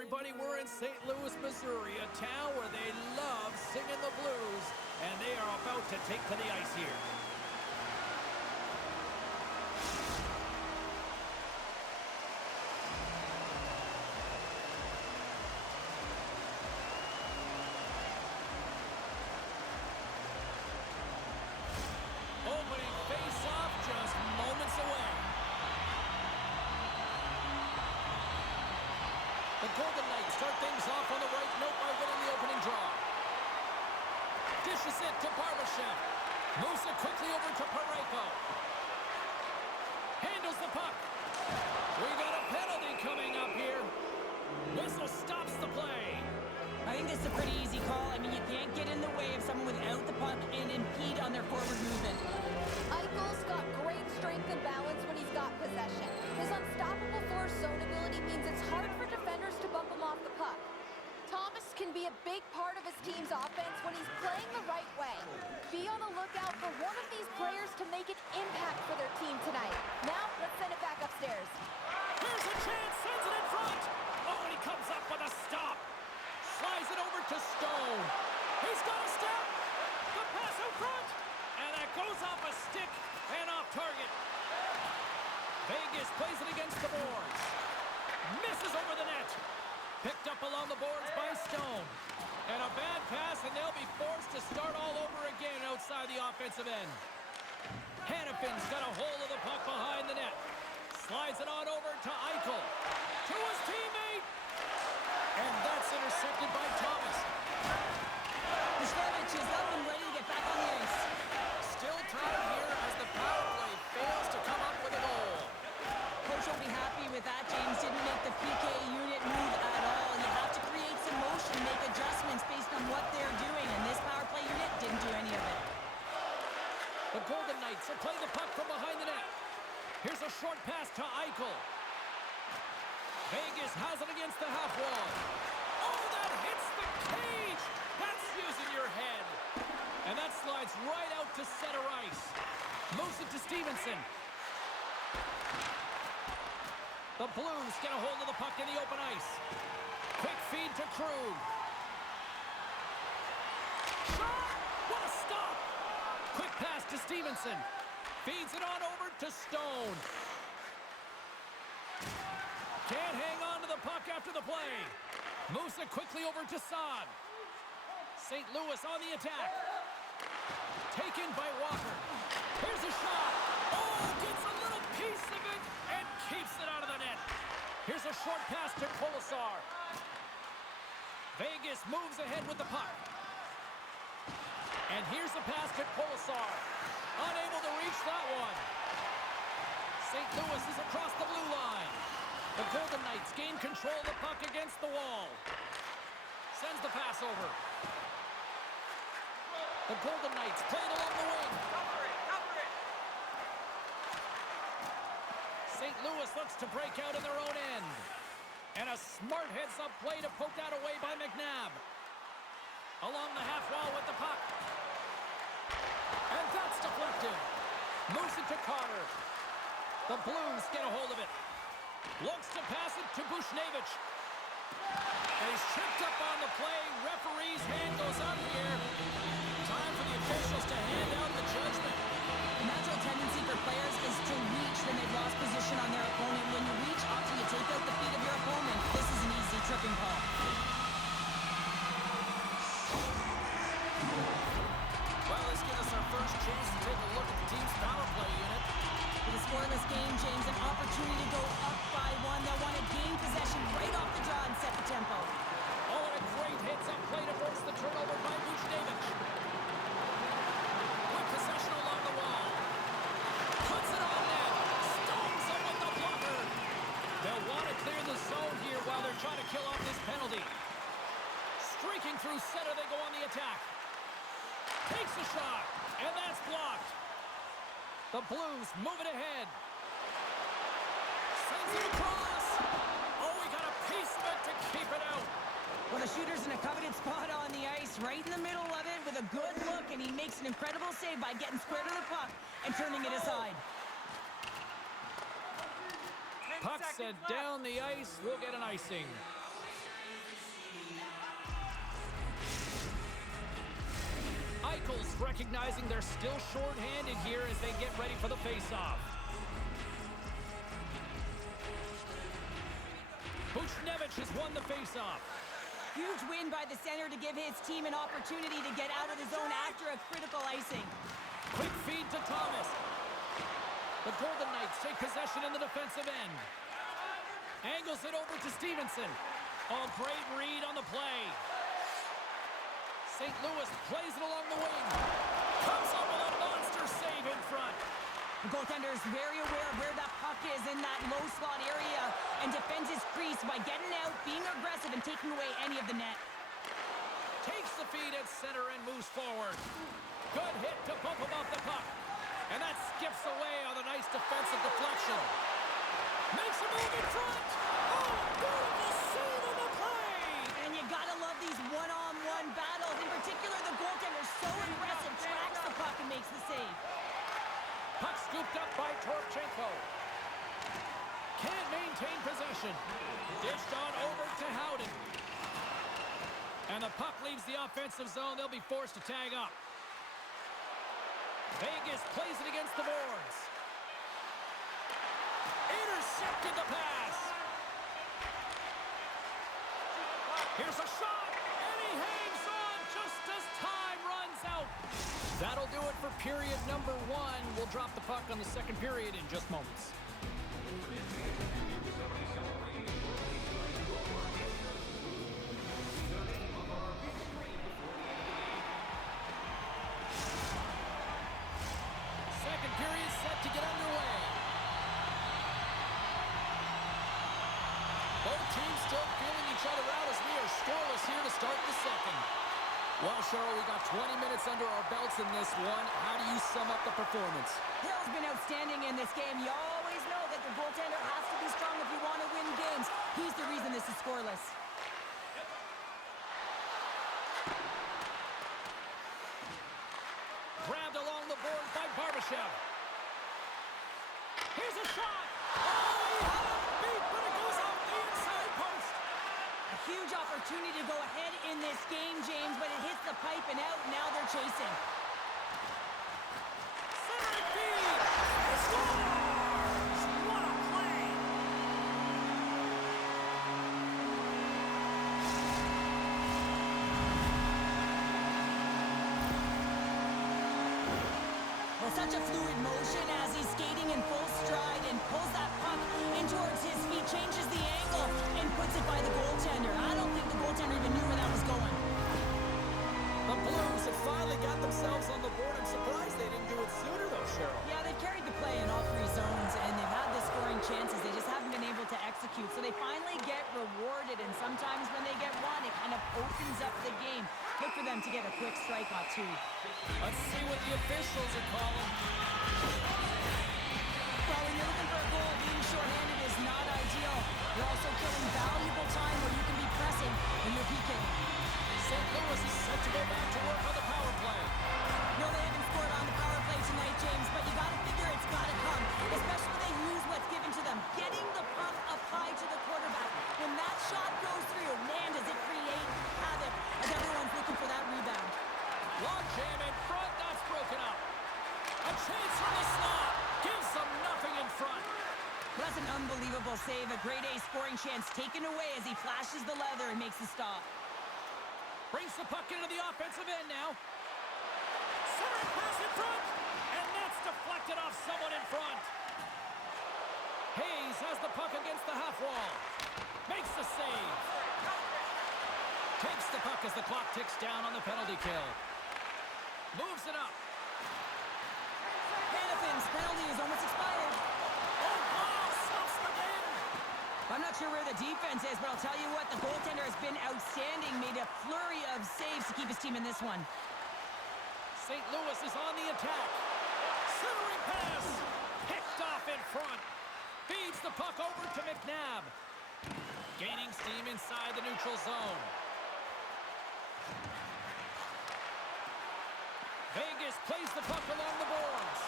everybody. We're in St. Louis, Missouri, a town where they love singing the blues, and they are about to take to the ice here. Opening face-off just moments away. The Golden Knights start things off on the right note by winning the opening draw. Dishes it to Barbashev. Moves it quickly over to Parayko. Handles the puck. We got a penalty coming up here. Whistle stops the play. I think this is a pretty easy call. I mean, you can't get in the way of someone without the puck and impede on their forward movement. Eichel's got great strength and balance when he's got possession. His unstoppable force zone ability means it's hard for defenders to bump him off the puck. Thomas can be a big part of his team's offense when he's playing the right way. Be on the lookout for one of these players to make an impact for their team tonight. Now, let's send it back upstairs. Here's a chance, sends it in front. Oh, and he comes up with a stop. Slides it over to Stone. He's got a step. The pass in front. And that goes off a stick and off target. Vegas plays it against the boards. Misses over the net. Picked up along the boards by Stone. And a bad pass, and they'll be forced to start all over again outside the offensive end. Hannafin's got a hold of the puck behind the net. Slides it on over to Eichel. To his teammate. And that's intercepted by Thomas. Stl-Vgk is up and ready to get back on the ice. Still tied here as the power play fails to come up with a goal. Coach will be happy with that. James didn't make the PK unit move at all. You have to create some motion, make adjustments based on what they're doing, and this power play unit didn't do any of it. The Golden Knights will play the puck from behind the net. Here's a short pass to Eichel. Vegas has it against the half wall. Oh, that hits the cage! That's using your head. And that slides right out to center ice. Moves it to Stevenson. The Blues get a hold of the puck in the open ice. Quick feed to Krug. Shot! What a stop! Quick pass to Stevenson. Feeds it on over to Stone. Can't hang on to the puck after the play. Moves it quickly over to Saad. St. Louis on the attack. Taken by Walker. Here's a shot. Oh, gets a little piece of it and keeps it out of the net. Here's a short pass to Kolasar. Vegas moves ahead with the puck. And here's a pass to Kolasar. Unable to reach that one. St. Louis is across the blue line. The Golden Knights gain control of the puck against the wall. Sends the pass over. The Golden Knights play it along the wing. Cover it! St. Louis looks to break out in their own end. And a smart heads-up play to poke that away by McNabb. Along the half wall with the puck. And that's deflected. Moves it to Carter. The Blues get a hold of it. Looks to pass it to Bushnevich. And he's tripped up on the play. Referee's hand goes up here. Time for the officials to hand out the judgment. The natural tendency for players is to reach when they've lost position on their opponent. When you reach, often you take out the feet of your opponent. This is an easy tripping call. Well, this gives us our first chance to take a look at the team's power play unit. With a scoreless game, James, an opportunity to go up by one. They'll want to gain possession right off the draw and set the tempo. Oh, and a great hits-up play to force the turnover by Bushnevich. With possession along the wall. Puts it on net. Stones him with the blocker. They'll want to clear the zone here while they're trying to kill off this penalty. Streaking through center, they go on the attack. Takes a shot, and that's blocked. The Blues move it ahead. Sends it across. Oh, we got a piece of it to keep it out. Well, the shooter's in a coveted spot on the ice, right in the middle of it with a good look, and he makes an incredible save by getting square to the puck and turning it aside. Puck sent down the ice. We'll get an icing. Eichel's recognizing they're still short-handed here as they get ready for the face-off. Buchnevich has won the face-off. Huge win by the center to give his team an opportunity to get out of the zone after a critical icing. Quick feed to Thomas. The Golden Knights take possession in the defensive end. Angles it over to Stevenson. Oh, great read on the play. St. Louis plays it along the wing. Comes up with a monster save in front. The goaltender is very aware of where that puck is in that low slot area and defends his crease by getting out, being aggressive, and taking away any of the net. Takes the feed at center and moves forward. Good hit to bump him off the puck. And that skips away on a nice defensive deflection. Makes a move in front. Oh, beautiful save on the play. And you gotta love these one-on-one battles. In particular, the goaltender so aggressive, tracks the puck and makes the save. Puck scooped up by Toropchenko. Can't maintain possession. Dished on over to Howden. And the puck leaves the offensive zone. They'll be forced to tag up. Vegas plays it against the boards. Intercepted the pass. Here's a shot, and he hangs on just as time runs out. That'll do it for period number 1. We'll drop the puck on the second period in just moments. Second period set to get underway. Both teams still feeling each other out as we are scoreless here to start the second. Well, Cheryl, we got 20 minutes under our belts in this one. How do you sum up the performance? Hill's been outstanding in this game. You always know that the goaltender has to be strong if you want to win games. He's the reason this is scoreless. Grabbed along the boards by Barbashev. Here's a shot. Oh, he had a beat, but it goes off the inside post. A huge opportunity to go ahead in this game, James, but it hits the pipe and out. Now they're chasing. Centering feed. He scores. What a play. Well, such a fluid motion as he's skating in full stride and pulls that puck in towards his feet, changes the angle, and puts it by the goaltender. I don't think the goaltender even knew where that was going. The Blues have finally got themselves on the board. I'm surprised they didn't do it sooner, though, Cheryl. Yeah, they've carried the play in all 3 zones, and they've had the scoring chances. They just haven't been able to execute. So they finally get rewarded, and sometimes when they get one, it kind of opens up the game. Look for them to get a quick strike on 2. Let's see what the officials are calling. Well, when you're looking for a goal, being shorthanded is not ideal. You're also killing valuable time where you can be pressing when you're PKing. St. Louis is set to go back to work on the power play. No, they haven't scored on the power play tonight, James, but you gotta figure it's gotta come, especially when they use what's given to them. Getting the puck up high to the quarterback. When that shot goes through, man, does it create havoc as everyone's looking for that rebound. Long jam in front, that's broken up. A chance from the slot. Gives them nothing in front. Well, that's an unbelievable save. A grade A scoring chance taken away as he flashes the leather and makes the stop. Brings the puck into the offensive end now. Centering pass in front. And that's deflected off someone in front. Hayes has the puck against the half wall. Makes the save. Takes the puck as the clock ticks down on the penalty kill. Moves it up. Hanifin's penalty is almost expired. Oh, stops the game. I'm not sure where the defense is, but I'll tell you what, the goaltender has been outstanding. Made a flurry of saves to keep his team in this one. St. Louis is on the attack. Centering pass. Picked off in front. Feeds the puck over to McNabb. Gaining steam inside the neutral zone. Vegas plays the puck along the boards.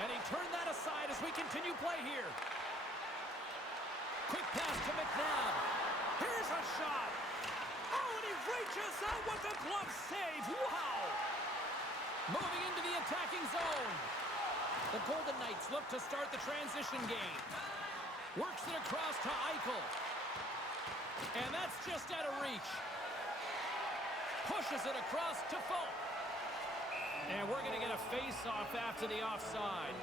And he turned that aside as we continue play here. Quick pass to McNabb. Here's a shot. Oh, and he reaches out with the glove save. Wow. Moving into the attacking zone. The Golden Knights look to start the transition game. Works it across to Eichel. And that's just out of reach. Pushes it across to Folk. And we're going to get a face-off after the offside.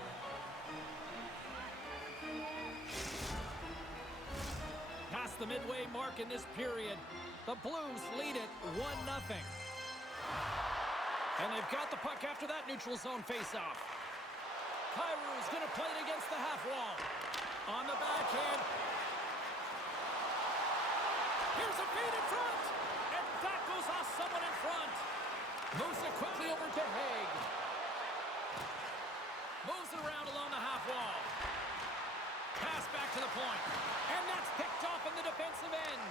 Past the midway mark in this period, the Blues lead it 1-0. And they've got the puck after that neutral zone face-off. Kyrou's going to play it against the half wall. On the backhand. Here's a feed in front. And that goes off someone in front. Moves it quickly over to Haig. Moves it around along the half wall. Pass back to the point. And that's picked off in the defensive end.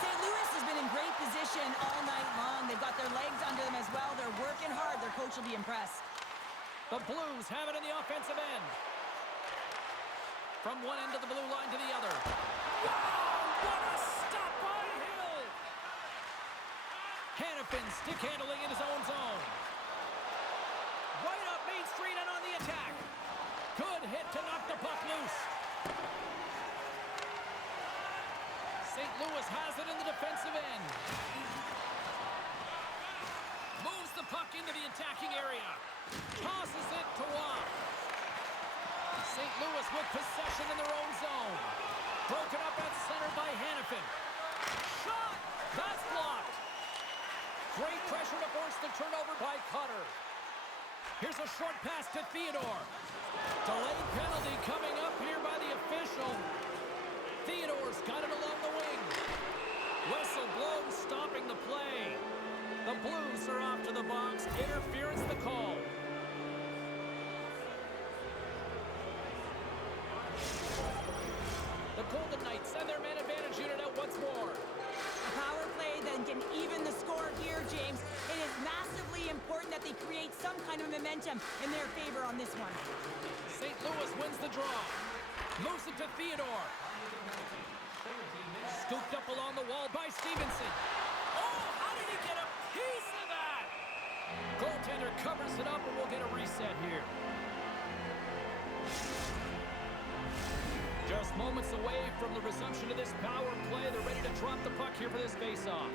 St. Louis has been in great position all night long. They've got their legs under them as well. They're working hard. Their coach will be impressed. The Blues have it in the offensive end. From one end of the blue line to the other. Wow, what a stop by Hill! Hannafin stick handling in his own zone. Right up Main Street and on the attack. Good hit to knock the puck loose. St. Louis has it in the defensive end. Moves the puck into the attacking area. Tosses it to Watt. St. Louis with possession in their own zone. Broken up at center by Hannafin. Shot! That's blocked. Great pressure to force the turnover by Cutter. Here's a short pass to Theodore. Delayed penalty coming up here by the official. Theodore's got it along the wing. Whistle blows, stopping the play. The Blues are off to the box. Interference the call. The Golden Knights send their man advantage unit out once more. A power play then can even the score here, James. It is massively important that they create some kind of momentum in their favor on this one. St. Louis wins the draw. Moves it to Theodore. Scooped up along the wall by Stevenson. Oh, how did he get a piece of that? Goaltender covers it up and we'll get a reset here. Just moments away from the resumption of this power play. They're ready to drop the puck here for this face-off.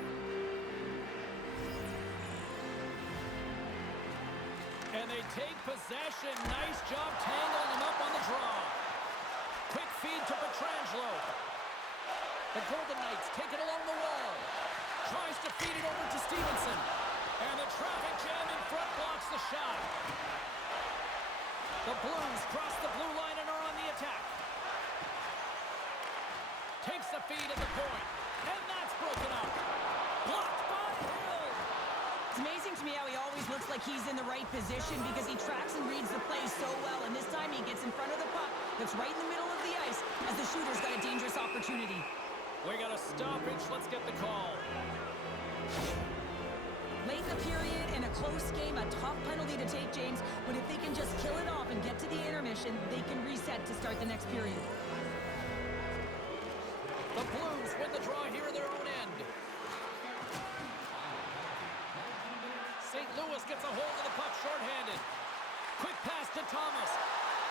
And they take possession. Nice job tangling them up on the draw. Quick feed to Pietrangelo. The Golden Knights take it along the wall. Tries to feed it over to Stevenson. And the traffic jam in front blocks the shot. The Blues cross the blue line and are on the attack. Takes the feed at the point. And that's broken up. Blocked by Hill. It's amazing to me how he always looks like he's in the right position because he tracks and reads the play so well. And this time he gets in front of the puck that's right in the middle of the ice as the shooter's got a dangerous opportunity. We got a stoppage. Let's get the call. Late in the period, in a close game, a tough penalty to take, James. But if they can just kill it off and get to the intermission, they can reset to start the next period. The Blues win the draw here in their own end. St. Louis gets a hold of the puck shorthanded. Quick pass to Thomas.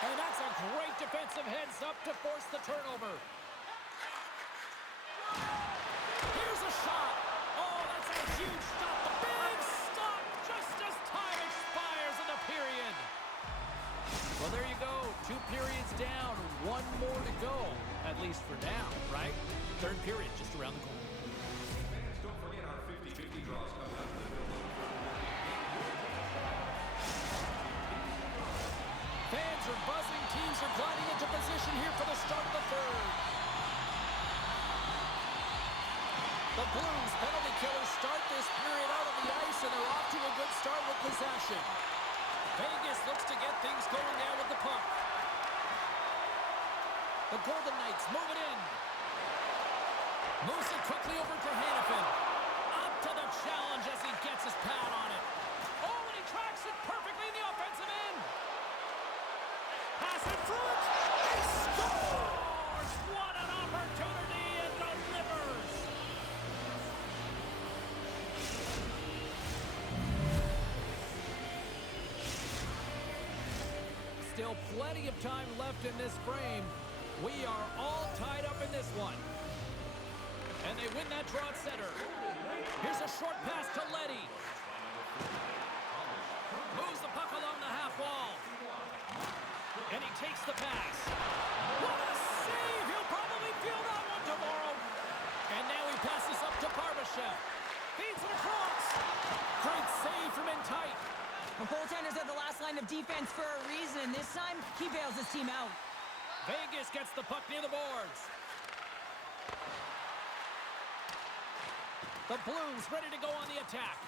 And that's a great defensive heads-up to force the turnover. Here's a shot. Oh, that's a huge stop. A big stop just as time expires in the period. Well, there you go. 2 periods down, 1 more to go. At least for now, right? Third period just around the corner. Fans, don't forget our 50-50 draws coming up. Fans are buzzing. Teams are gliding into position here for the start of the third. The Blues penalty killers start this period out on the ice, and they're off to a good start with possession. Vegas looks to get things going now with the puck. The Golden Knights move it in. Moves it quickly over to Hannafin. Up to the challenge as he gets his pad on it. Oh, and he tracks it perfectly in the offensive end. Pass in front. He scores! What an opportunity and delivers! plenty of time left in this frame. We are all tied up in this one. And they win that draw at center. Here's a short pass to Letty. Moves the puck along the half wall. And he takes the pass. What a save! He'll probably feel that one tomorrow. And now he passes up to Barbashev. Feeds it across. Great save from in tight. The goaltender's at the last line of defense for a reason, and this time he bails his team out. Vegas gets the puck near the boards. The Blues ready to go on the attack.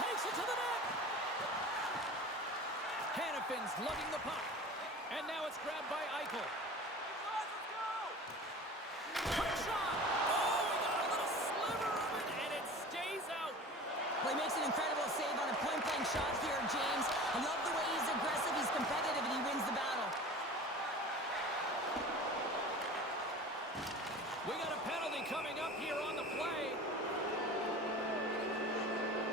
Takes it to the net. Hannafin's lugging the puck. And now it's grabbed by Eichel. Quick shot. Oh, he got a little sliver of it, and it stays out. Well, he makes an incredible save on a point-blank shot here, James. I love the way he's aggressive, he's competitive, and he wins the battle. We got a penalty coming up here on the play.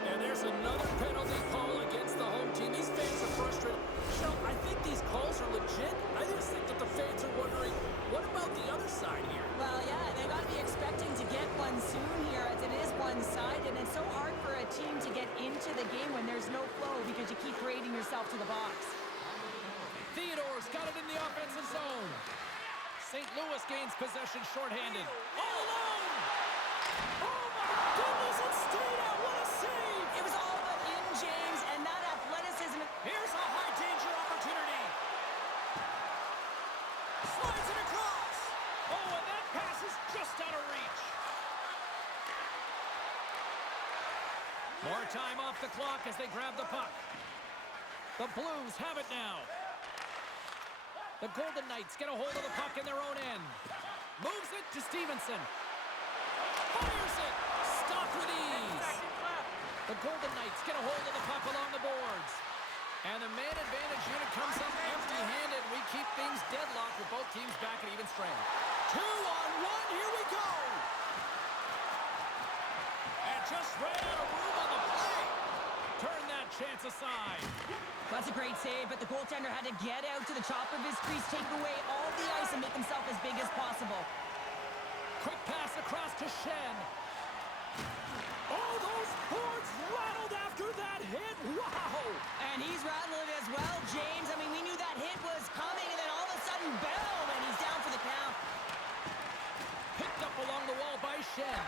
And there's another penalty call against the home team. These fans are frustrated. Shell, I think these calls are legit. I just think that the fans are wondering, what about the other side here? Well, yeah, they got to be expecting to get one soon here, as it is one-sided, and it's so hard for a team to get into the game when there's no flow because you keep parading yourself to the box. Theodore's got it in the offensive zone. St. Louis gains possession shorthanded. All alone! Oh my goodness, it stayed out. What a save! It was all but in, James, and that athleticism. Here's a high danger opportunity. Slides it across. Oh, and that pass is just out of reach. More time off the clock as they grab the puck. The Blues have it now. The Golden Knights get a hold of the puck in their own end. Moves it to Stevenson. Fires it. Stopped with ease. The Golden Knights get a hold of the puck along the boards. And the man advantage unit comes up empty-handed. We keep things deadlocked with both teams back at even strength. 2-on-1. Here we go. And just ran out of room on the play. Turn that chance aside. That's a great save, but the goaltender had to get out to the top of his crease, take away all the ice, and make himself as big as possible. Quick pass across to Shen. Oh, those boards rattled after that hit. Wow! And he's rattling as well, James. I mean, we knew that hit was coming, and then all of a sudden, boom, and he's down for the count. Picked up along the wall by Shen.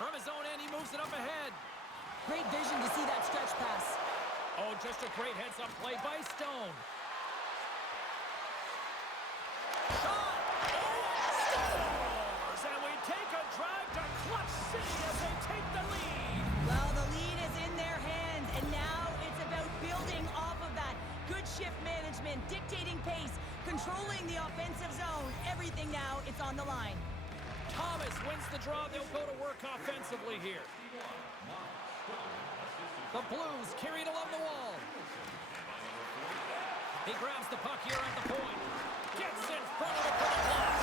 From his own end, he moves it up ahead. Great vision to see that stretch pass. Oh, just a great heads-up play by Stone. Shot! Oh, scores! And we take a drive to Clutch City as they take the lead. Well, the lead is in their hands, and now it's about building off of that. Good shift management, dictating pace, controlling the offensive zone. Everything now, it's on the line. Thomas wins the draw. They'll go to work offensively here. The Blues carried along the wall. He grabs the puck here at the point. Gets in front of it for the block.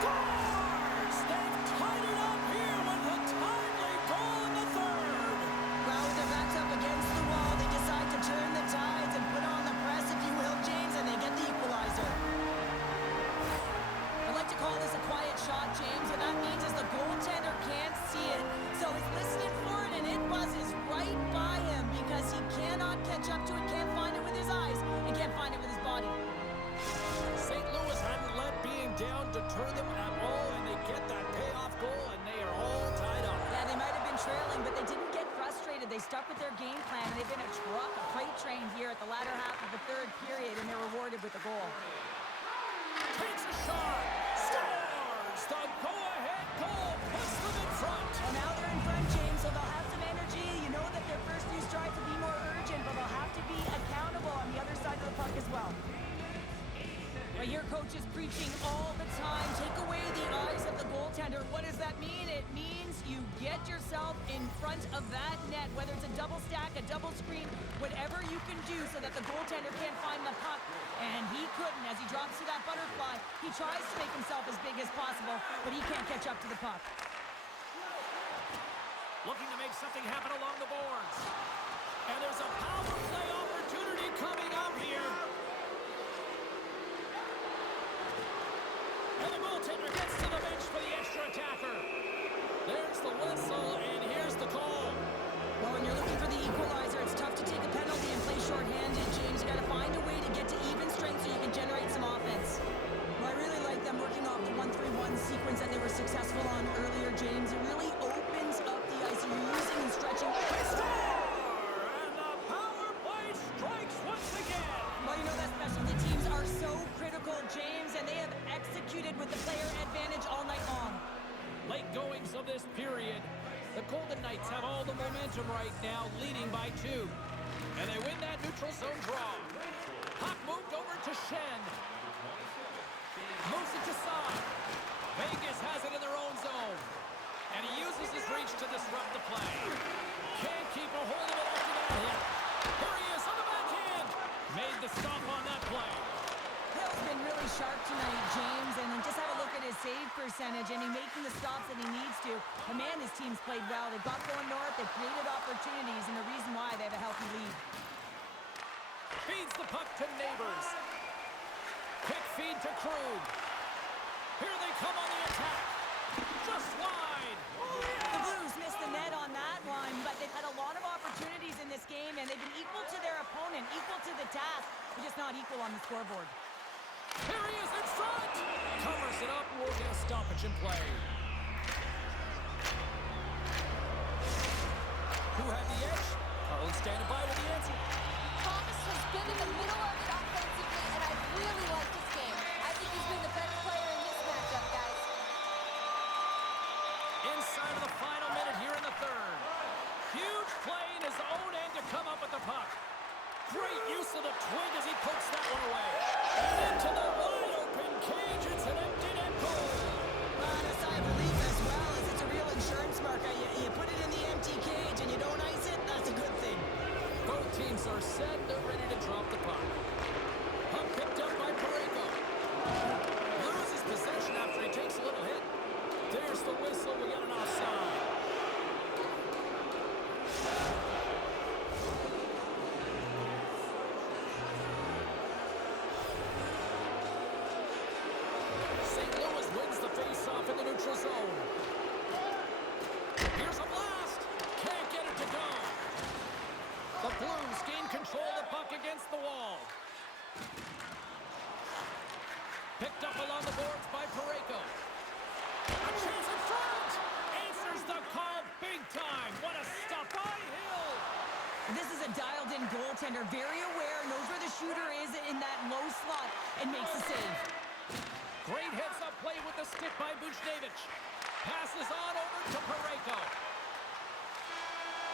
Scores! They've tied it up here with a timely goal in the third. Well, with their backs up against the wall, they decide to turn the tides and put on the press, if you will, James, and they get the equalizer. I'd like to call this a quiet shot, James. What that means is the goaltender can't see it, so he's listening for it, and it buzzes right by him because he cannot catch up to it, can't find it with his eyes, and can't find it with his body. St. Louis hadn't let being down deter them at all, and they get that payoff goal, and they are all tied up. Yeah, they might have been trailing, but they didn't get frustrated. They stuck with their game plan, and they've been a truck, a freight train here at the latter half of the third period, and they're rewarded with a goal. Takes a shot. Scores! The go-ahead goal puts them in front. Well, now they're in front, James, so they'll have some energy. You know that their first few strides will be more urgent, but they'll have to be accountable on the other side of the puck as well. I hear coaches preaching all the time, take away the eyes of the goaltender. What does that mean? It means you get yourself in front of that net, whether it's a double stack, a double screen, whatever you can do so that the goaltender can't find the puck. And he couldn't. As he drops to that butterfly, he tries to make himself as big as possible, but he can't catch up to the puck. Looking to make something happen along the boards. And there's a power play opportunity. opportunity coming up here. And the goaltender gets to the bench for the extra attacker. There's the whistle, and here's the call. Well, when you're looking for the equalizer, it's tough to take a penalty and play shorthanded, James. You got to find a way to get to even strength so you can generate some offense. Well, I really like them working off the 1-3-1 sequence that they were successful on earlier, James. It really opens up the ice. You're using and stretching. They score! And the power play strikes once again. Well, you know that specialty teams are so critical, James, and they have executed with the player advantage all night long. Late goings of this period. The Golden Knights have all the momentum right now, leading by 2. And they win that neutral zone draw. Puck moved over to Shen. Moves it to side. Vegas has it in their own zone. And he uses his reach to disrupt the play. Can't keep a hold of it after that hit. Here he is on the backhand. Made the stop on that play. Hill's been really sharp tonight, James, and just have a look at his save percentage, and he's making the stops that he needs to. But man, his team's played well. They've got going north, they've created opportunities, and the reason why they have a healthy lead. Feeds the puck to Neighbors. Quick feed to Krug. Here they come on the attack. Just wide. The Blues missed the net on that one, but they've had a lot of opportunities in this game, and they've been equal to their opponent, equal to the task, but just not equal on the scoreboard. Here he is in front. Covers it up. We'll get a stoppage in play. Who had the edge? Carlin standing by with the answer. Thomas has been in the middle of it offensively, and I really like this game. I think he's been the better player in this matchup, guys. Inside of the final minute here in the third. Huge play in his own end to come up with the puck. Great use of the twig as he pokes that one away. And into the wide open cage. It's an empty net goal. And a sigh of relief as well, as it's a real insurance marker. You put it in the empty cage and you don't ice it, that's a good thing. Both teams are set. They're ready to drop the puck. Puck picked up by Parayko. Loses possession after he takes a little hit. There's the whistle. We got an offside. St. Louis wins the face-off in the neutral zone. Here's a blast. Can't get it to go. The Blues gain control of the puck against the wall. Picked up along the boards by Parayko. A chance in front. Answers the call big time. What a stop by Hill. This is a dialed-in goaltender, very aware, knows where the shooter is in that low slot, and makes the save. Great heads-up play with the stick by Buchnevich. Passes on over to Parayko.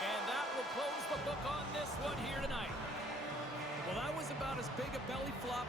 And that will close the book on this one here tonight. Well, that was about as big a belly flop